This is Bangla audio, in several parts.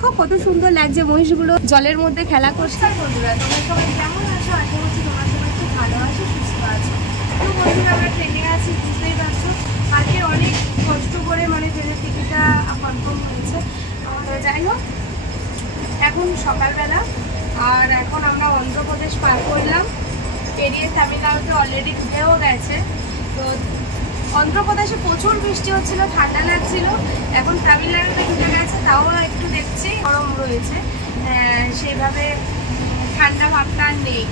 দেখো কত সুন্দর লাগছে, মহিষগুলো জলের মধ্যে খেলা করছে। বন্ধুরা তোমরা সবাই কেমন আছো? আশা করছি তোমরা সবাই খুব ভালো আছো, সুস্থ আছো। তো বন্ধুরা আমরা ট্রেনে আছি, বুঝতেই পারছো আজকে অনেক কষ্ট করে মানে ট্রেনের টিকিটটা কনফার্ম হয়েছে। তো যাই হোক এখন সকালবেলা, আর এখন আমরা অন্ধ্রপ্রদেশ পার করলাম, পেরিয়ে তামিলনাড়ুতে অলরেডি ঢুকেও গেছে। তো অন্ধ্রপ্রদেশে প্রচুর বৃষ্টি হচ্ছিল, ঠান্ডা লাগছিল। এখন তামিলনাড়ুতে ঢুকে গেছে, তাও একটু দেখছি গরম রয়েছে, সেইভাবে ঠান্ডা ভাবটা নেই।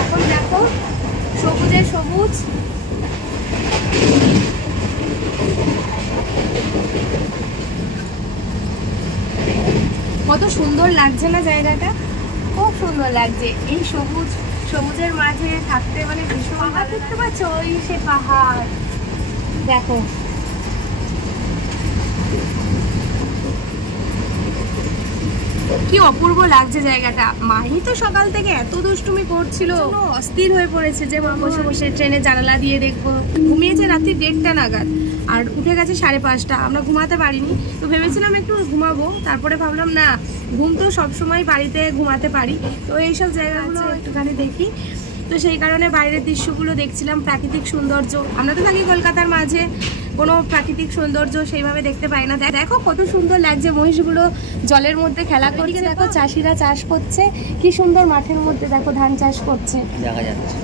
এখন দেখো সবুজে সবুজ, কত সুন্দর লাগছে না জায়গাটা, খুব সুন্দর লাগছে। এই সবুজের মাঝে থাকতে মানে ভীষণ ভালো। দেখতে পাচ্ছ ওই সে পাহাড়, দেখো কি অপূর্ব লাগছে জায়গাটা। মাহি তো সকাল থেকে এত দুষ্টুমি করছিল, অস্থির হয়ে পড়েছে যে মা বসে বসে ট্রেনের জানালা দিয়ে দেখবো। ঘুমিয়েছে রাত্রি 1:30 নাগাদ, আর উঠে গেছে 5:30। আমরা ঘুমাতে পারিনি, তো ভেবেছিলাম একটু ঘুমাবো, তারপরে ভাবলাম না, ঘুম তো সবসময় বাড়িতে ঘুমাতে পারি, তো এইসব জায়গাগুলো একটুখানি দেখি। তো সেই কারণে বাইরের দৃশ্যগুলো দেখছিলাম, প্রাকৃতিক সৌন্দর্য। আমরা তো থাকি কলকাতার মাঝে, কোনো প্রাকৃতিক সৌন্দর্য সেইভাবে দেখতে পাই না। দেখো কত সুন্দর লাগছে, মহিষগুলো জলের মধ্যে খেলা করছে। দেখো চাষিরা চাষ করছে, কি সুন্দর মাঠের মধ্যে দেখো ধান চাষ করছে, দেখা যাচ্ছে,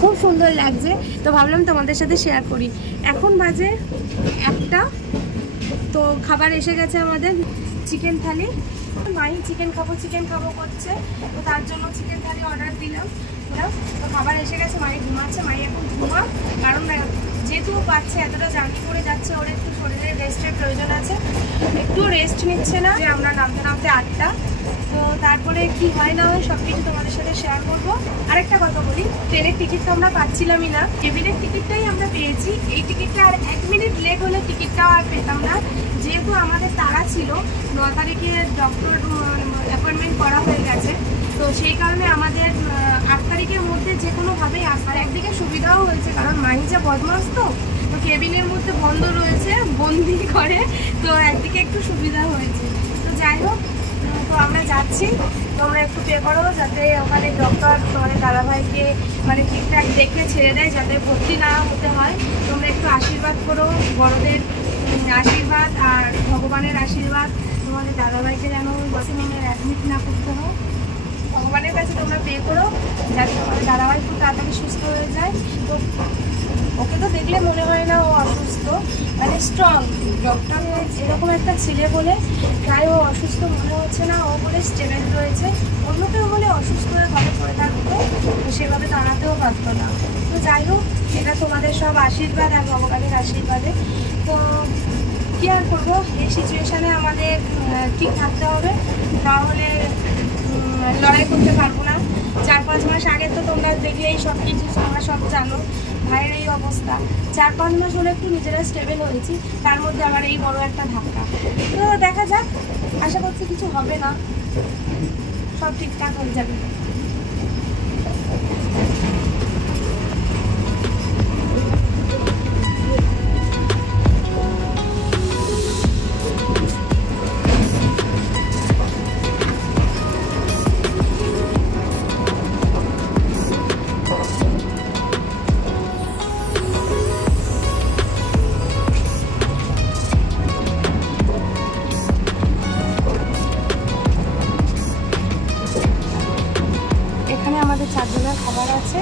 খুব সুন্দর লাগছে। তো ভাবলাম তোমাদের সাথে শেয়ার করি। এখন বাজে 1টা, তো খাবার এসে গেছে আমাদের, চিকেন থালি। মাই চিকেন খাবো করছে, তো তার জন্য চিকেন থালি অর্ডার দিলাম। তো খাবার এসে গেছে, মাই ঘুমাচ্ছে। মাই এখন ঘুমা, কারণ যেহেতু পাচ্ছে এতটা জার্নি করে যাচ্ছে, ওর একটু শরীরে রেস্টের প্রয়োজন আছে, একটু রেস্ট নিচ্ছে না। যে আমরা নামতে 8টা, তো তারপরে কি হয় না হয় সব কিছু তোমাদের সাথে শেয়ার করবো। আরেকটা কথা বলি, ট্রেনের টিকিট তো আমরা পাচ্ছিলামই না, কেবিনের টিকিটটাই আমরা পেয়েছি। এই টিকিটটা আর 1 মিনিট লেট হলে টিকিটটাও আর পেতাম না, যেহেতু আমাদের তাড়া ছিল। 9 তারিখে ডক্টর অ্যাপয়েন্টমেন্ট করা হয়ে গেছে, তো সেই কারণে আমাদের 8 তারিখের মধ্যে যে কোনোভাবেই আসতে। একদিকে সুবিধাও হয়েছে, কারণ মাহি যা বদমাস, তো কেবিনের মধ্যে বন্ধ রয়েছে, বন্দি করে, তো একদিকে একটু সুবিধা হয়েছে। তো যাই হোক, তো আমরা যাচ্ছি, তোমরা একটু পে করো যাতে ওখানে ডক্টর তোমাদের দাদাভাইকে মানে ঠিকঠাক দেখে ছেড়ে দেয়, যাতে ভর্তি না হতে হয়। তোমরা একটু আশীর্বাদ করো, বড়দের আশীর্বাদ আর ভগবানের আশীর্বাদ, তোমাদের দাদাভাইকে যেন বসিমে অ্যাডমিট না করতে হয়। ভগবানের কাছে তোমরা পে করো যাতে তোমাদের দাদাভাই খুব তাড়াতাড়ি সুস্থ হয়ে যায়। তো ওকে তো দেখলে মনে হয় না ও অসুস্থ, মানে স্ট্রং। ডক্টর এরকম একটা ছেলে বলে প্রায় ও অসুস্থ মনে হচ্ছে না, ও বলে স্টেবল রয়েছে। অন্য কেউ বলে অসুস্থ হয়ে ঘরে পড়ে থাকতো, তো সেভাবে দাঁড়াতেও পারতো না। তো যাই হোক, এটা তোমাদের সব আশীর্বাদ আর ভগবানের আশীর্বাদে। তো কী আর করবো, এই সিচুয়েশানে আমাদের ঠিক থাকতে হবে, তাহলে লড়াই করতে পারবো না। 4-5 মাস আগে তো তোমরা দেখলেই সব কিছু, তোমরা সব জানো ভাইয়ের এই অবস্থা। 4-5 মাস হলে একটু নিজেরা স্টেবল হয়েছি, তার মধ্যে আবার এই বড় একটা ধাক্কা। তো দেখা যাক, আশা করছি কিছু হবে না, সব ঠিকঠাক হয়ে যাবে। আমাদের 4 জনের খাবার আছে।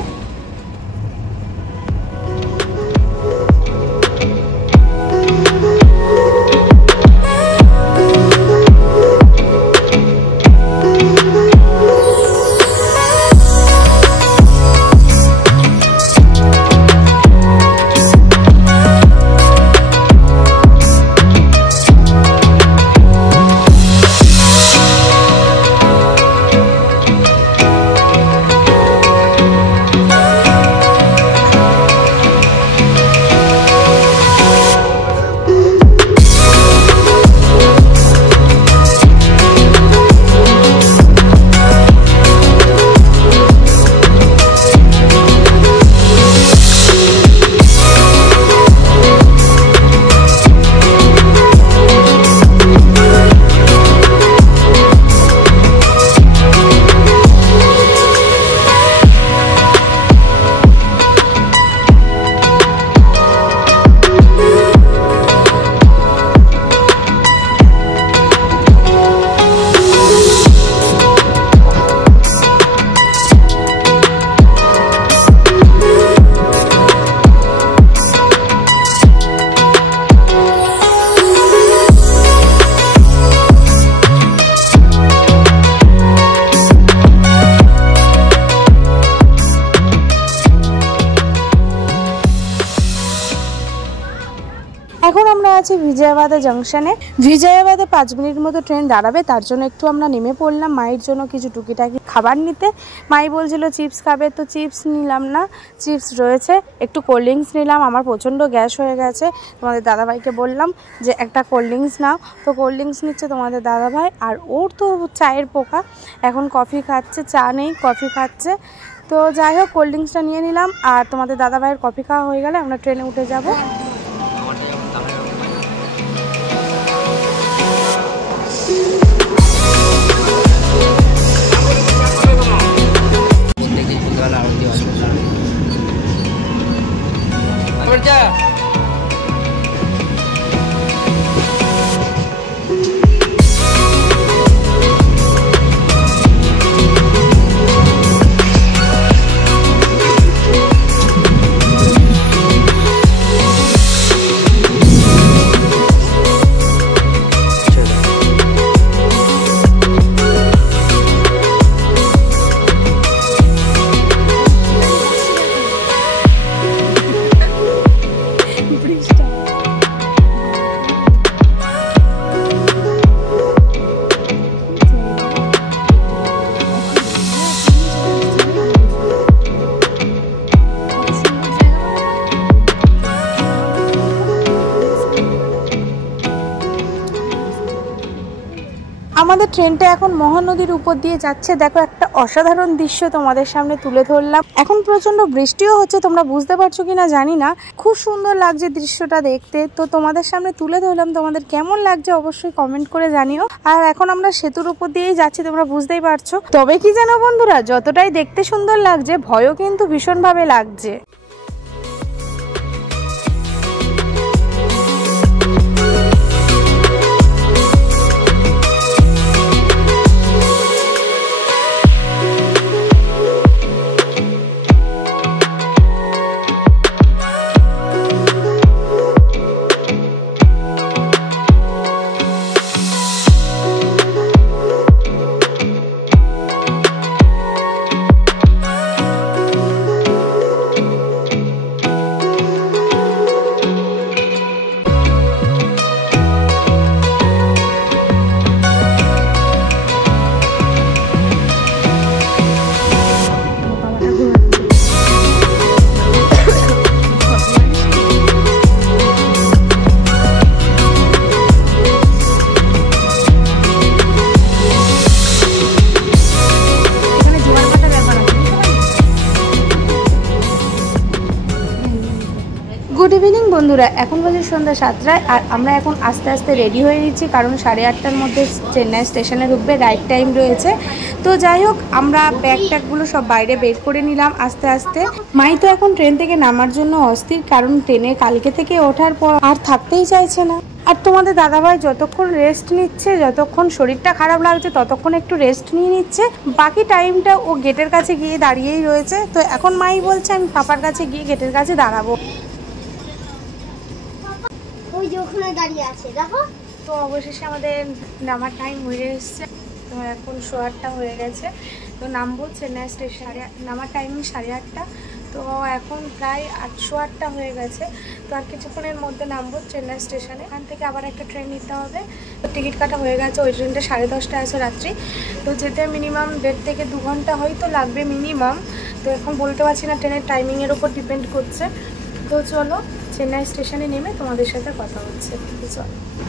বিজয়ওয়াড়া জাংশনে। বিজয়ওয়াড়াতে 5 মিনিট মতো ট্রেন দাঁড়াবে, তার জন্য একটু আমরা নেমে পড়লাম মায়ের জন্য কিছু টুকিটাকি খাবার নিতে। মাই বলছিল চিপস খাবে, তো চিপস নিলাম না, চিপস রয়েছে। একটু কোল্ড ড্রিঙ্কস নিলাম, আমার প্রচণ্ড গ্যাস হয়ে গেছে। তোমাদের দাদাভাইকে বললাম যে একটা কোল্ড ড্রিঙ্কস নাও, তো কোল্ড ড্রিঙ্কস নিচ্ছে তোমাদের দাদাভাই। আর ওর তো চায়ের পোকা, এখন কফি খাচ্ছে, চা নেই কফি খাচ্ছে। তো যাই হোক কোল্ড ড্রিঙ্কসটা নিয়ে নিলাম। আর তোমাদের দাদাভাইয়ের কফি খাওয়া হয়ে গেলে আমরা ট্রেনে উঠে যাব। আমাদের ট্রেনটা এখন মহানদীর উপর দিয়ে যাচ্ছে। দেখো একটা অসাধারণ দৃশ্য তোমাদের সামনে তুলে ধরলাম। এখন প্রচন্ড বৃষ্টিও হচ্ছে, তোমরা বুঝতে পারছো কিনা জানি না। খুব সুন্দর লাগছে দৃশ্যটা দেখতে, তো তোমাদের সামনে তুলে ধরলাম। তোমাদের কেমন লাগছে অবশ্যই কমেন্ট করে জানিও। আর এখন আমরা সেতুর উপর দিয়েই যাচ্ছি, তোমরা বুঝতেই পারছো। তবে কি জানো বন্ধুরা, যতটাই দেখতে সুন্দর লাগছে, ভয়ও কিন্তু ভীষণভাবে লাগছে। গুড ইভিনিং বন্ধুরা, এখন বাজে সন্ধ্যা 7টায়। আর আমরা এখন আস্তে আস্তে রেডি হয়ে নিচ্ছি, কারণ 8:30টার মধ্যে চেন্নাই স্টেশনে ঢুকবে, রাইট টাইম রয়েছে। তো যাই হোক আমরা ব্যাগ ট্যাগগুলো সব বাইরে বের করে নিলাম আস্তে আস্তে। মাই তো এখন ট্রেন থেকে নামার জন্য অস্থির, কারণ ট্রেনে কালকে থেকে ওঠার পর আর থাকতেই চাইছে না। আর তোমাদের দাদাভাই যতক্ষণ রেস্ট নিচ্ছে, যতক্ষণ শরীরটা খারাপ লাগছে ততক্ষণ একটু রেস্ট নিয়ে নিচ্ছে, বাকি টাইমটা ও গেটের কাছে গিয়ে দাঁড়িয়েই রয়েছে। তো এখন মাই বলছে আমি পাপার কাছে গিয়ে গেটের কাছে দাঁড়াবো। ওই যে ওখানে দাঁড়িয়ে আছে দেখো। তো অবশেষে আমাদের নামার টাইম হয়ে এসছে। তো এখন 8:15 হয়ে গেছে। তো নামবো চেন্নাই স্টেশনে, নামার টাইমিং 8:30। তো এখন প্রায় 8:08 হয়ে গেছে। তো আর কিছুক্ষণের মধ্যে নামবো চেন্নাই স্টেশনে। এখান থেকে আবার একটা ট্রেন নিতে হবে। তো টিকিট কাটা হয়ে গেছে, ওই ট্রেনটা 10:30টায় আছে রাত্রি। তো যেতে মিনিমাম 1.5 থেকে 2 ঘন্টা হয়তো লাগবে মিনিমাম। তো এখন বলতে পারছি না, ট্রেনের টাইমিংয়ের ওপর ডিপেন্ড করছে। তো চলো চেন্নাই স্টেশনে নেমে তোমাদের সাথে কথা হচ্ছে।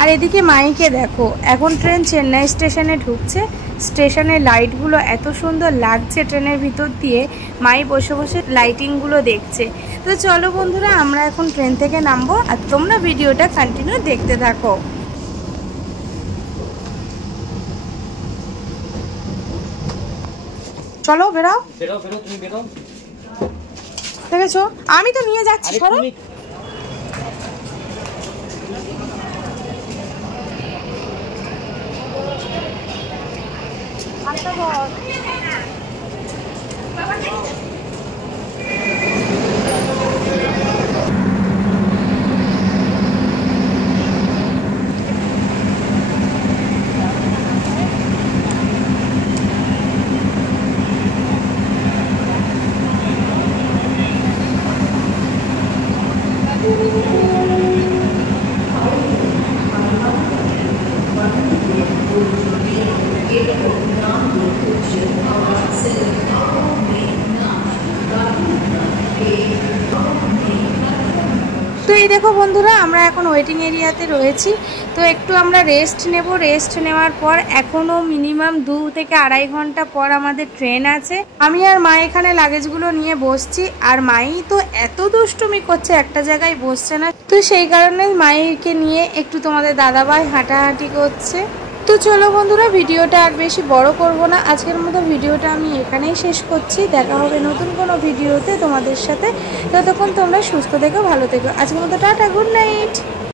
আর এদিকে মাইকে দেখো, এখন ট্রেন চেন্নাই স্টেশনে ঢুকছে। স্টেশনের লাইটগুলো এত সুন্দর লাগছে ট্রেনের ভিতর দিয়ে, মাই বসে বসে লাইটিংগুলো দেখছে। তো চলো বন্ধুরা, আমরা এখন ট্রেন থেকে নামবো, আর তোমরা ভিডিওটা কন্টিনিউ দেখতে থাকো। চলো বেরাও, তুমি বেরাও। দেখেছো আমি তো নিয়ে যাচ্ছি, সরো। দেখো বন্ধুরা, আমরা এখন ওয়েটিং এরিয়াতে রয়েছি। তো একটু আমরা রেস্ট নেব। রেস্ট নেওয়ার পর এখনও মিনিমাম 2 থেকে আড়াই ঘন্টা পর আমাদের ট্রেন আছে। আমি আর মা এখানে লাগেজগুলো নিয়ে বসছি, আর মাই তো এত দুষ্টুমি করছে, একটা জায়গায় বসছে না। তো সেই কারণে মাইকে নিয়ে একটু তোমাদের দাদাভাই হাঁটাহাঁটি করছে। তো চলো বন্ধুরা, ভিডিওটা আর বেশি বড় করব না। আজকের মতো ভিডিওটা আমি এখানেই শেষ করছি। দেখা হবে নতুন কোনো ভিডিওতে তোমাদের সাথে। ততক্ষণ তোমরা সুস্থ থেকো, ভালো থেকো। আজকের মতো টাটা, গুড নাইট।